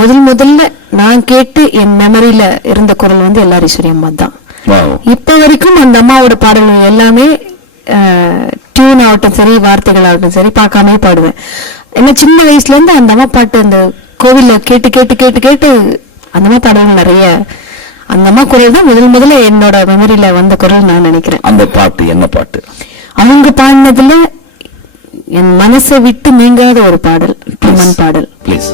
முதல்ல நான் கேட்டு என் மெமரியில இருந்த குரல் வந்து எல்லார் ஈஸ்வரி அம்மா தான். இப்ப வரைக்கும் அந்த அம்மாவோட பாடல்கள் எல்லாமே டியூன் ஆகட்டும் சரி, வார்த்தைகள் ஆகட்டும் சரி, பார்க்காமே பாடுவேன். ஏன்னா சின்ன வயசுல இருந்து அந்த அம்மா பாட்டு அந்த கோவில்ல கேட்டு கேட்டு கேட்டு கேட்டு அந்த அம்மா பாடல்கள் நிறைய, அந்த அம்மா குரல் தான் முதல்ல என்னோட மெமரியில வந்த குரல் நான் நினைக்கிறேன். அந்த பாட்டு என்ன பாட்டு? அவங்க பாடினதுல என் மனசை விட்டு நீங்காத ஒரு பாடல், பாடல். ப்ளீஸ்.